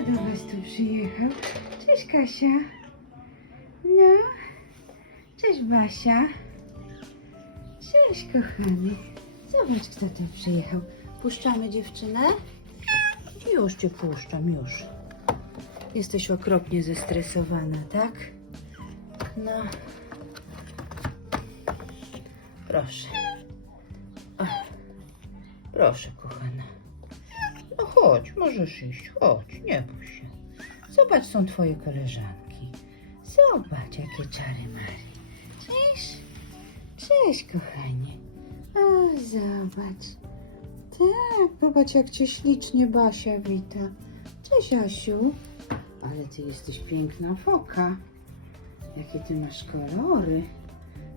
Kto do was tu przyjechał? Cześć Kasia. No. Cześć Basia. Cześć kochany. Zobacz kto tu przyjechał. Puszczamy dziewczynę? Już cię puszczam, już. Jesteś okropnie zestresowana, tak? No. Proszę. Ach. Proszę, kochana. No chodź, możesz iść, chodź, nie bój się. Zobacz, są twoje koleżanki. Zobacz, jakie czary Mary. Cześć. Cześć, kochanie. O, zobacz. Tak, zobacz, jak cię ślicznie Basia wita. Cześć, Asiu. Ale ty jesteś piękna foka. Jakie ty masz kolory.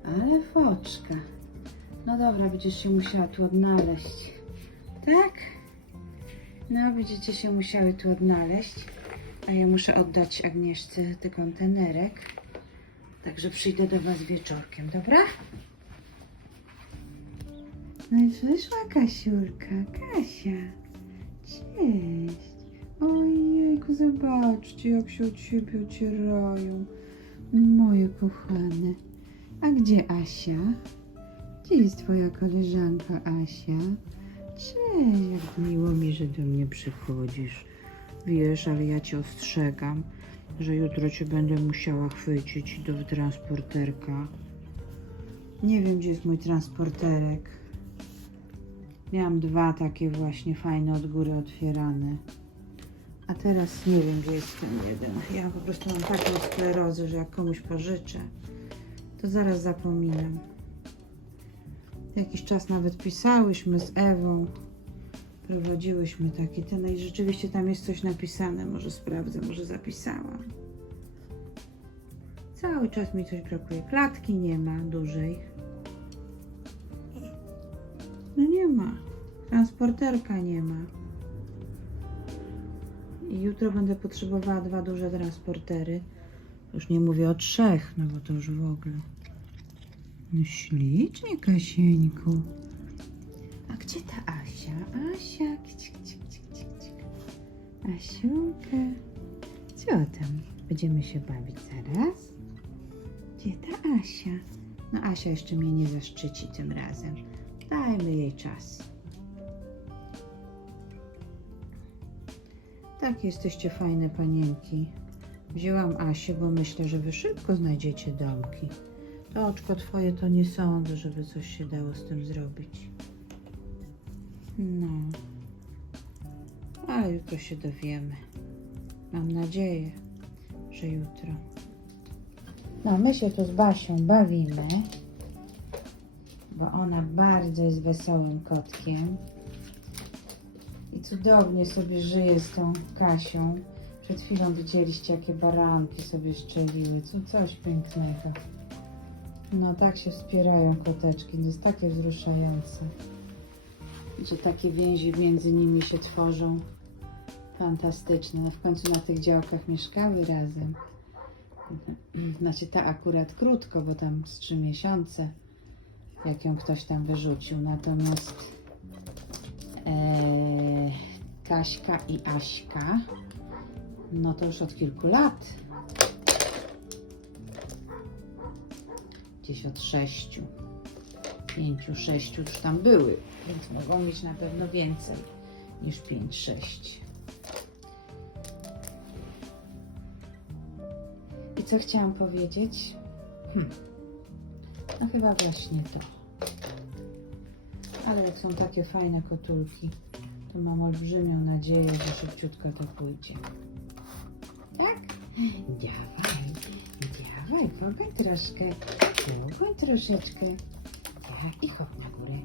Ale foczka. No dobra, będziesz się musiała tu odnaleźć. Tak? No, będziecie się musiały tu odnaleźć. A ja muszę oddać Agnieszce ten kontenerek. Także przyjdę do Was wieczorkiem, dobra? No i wyszła Kasiulka. Kasia. Cześć. Ojejku, zobaczcie, jak się od siebie ocierają. Moje kochane. A gdzie Asia? Gdzie jest twoja koleżanka Asia? Cześć, jak miło mi, że do mnie przychodzisz. Wiesz, ale ja cię ostrzegam, że jutro cię będę musiała chwycić do transporterka. Nie wiem, gdzie jest mój transporterek. Miałam dwa takie właśnie fajne od góry otwierane. A teraz nie wiem, gdzie jest ten jeden. Ja po prostu mam taką sklerozę, że jak komuś pożyczę, to zaraz zapominam. Jakiś czas nawet pisałyśmy z Ewą. Prowadziłyśmy taki ten i rzeczywiście tam jest coś napisane. Może sprawdzę, może zapisałam. Cały czas mi coś brakuje. Klatki nie ma dużej. No nie ma. Transporterka nie ma. I jutro będę potrzebowała dwa duże transportery. Już nie mówię o trzech, no bo to już w ogóle. No ślicznie, Kasieńku. A gdzie ta Asia? Asia, kci, kci, kci, kci, kci. Asiulka. Co tam? Będziemy się bawić zaraz? Gdzie ta Asia? No Asia jeszcze mnie nie zaszczyci tym razem. Dajmy jej czas. Tak, jesteście fajne panienki. Wzięłam Asię, bo myślę, że wy szybko znajdziecie domki. Oczko twoje to nie sądzę, żeby coś się dało z tym zrobić. No. Ale jutro się dowiemy. Mam nadzieję, że jutro. No, my się tu z Basią bawimy, bo ona bardzo jest wesołym kotkiem i cudownie sobie żyje z tą Kasią. Przed chwilą widzieliście, jakie baranki sobie szczeliły. Co, coś pięknego. No tak się wspierają koteczki, to jest takie wzruszające. Gdzie takie więzi między nimi się tworzą. Fantastyczne. No w końcu na tych działkach mieszkały razem. Znaczy ta akurat krótko, bo tam z trzy miesiące, jak ją ktoś tam wyrzucił. Natomiast e, Kaśka i Aśka, no to już od kilku lat. Gdzieś od sześciu, pięciu, sześciu już tam były, więc mogą mieć na pewno więcej niż pięć, sześć. I co chciałam powiedzieć? Hm. No chyba właśnie to. Ale jak są takie fajne kotulki, to mam olbrzymią nadzieję, że szybciutko to pójdzie. Tak? Dawaj, dawaj, pogoń troszkę, pogoń troszeczkę. Ja i hop na górę.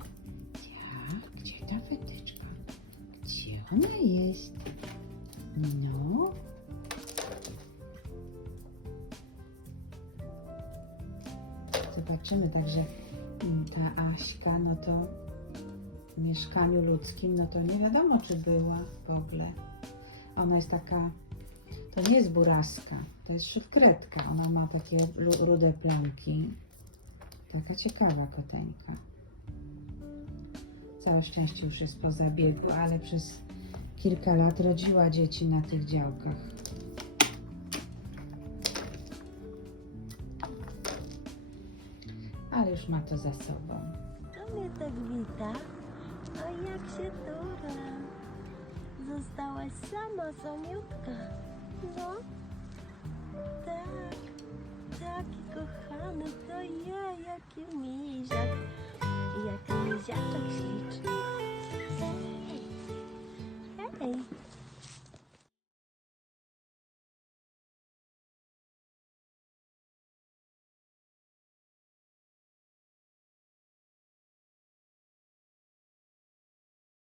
Ja, gdzie ta wytyczka? Gdzie ona jest? No. Zobaczymy, także mm, ta Aśka, no to w mieszkaniu ludzkim, no to nie wiadomo, czy była w ogóle. Ona jest taka, to nie jest buraska, to jest szybkretka. Ona ma takie ru- rude plamki. Taka ciekawa koteńka. Całe szczęście już jest po zabiegu, ale przez kilka lat rodziła dzieci na tych działkach. Ale już ma to za sobą. To mnie tak wita. A jak się tura. Zostałaś sama, samiutka. No. Tak. Taki kochany to ja, jaki miziak. Jaki miziaczek śliczny.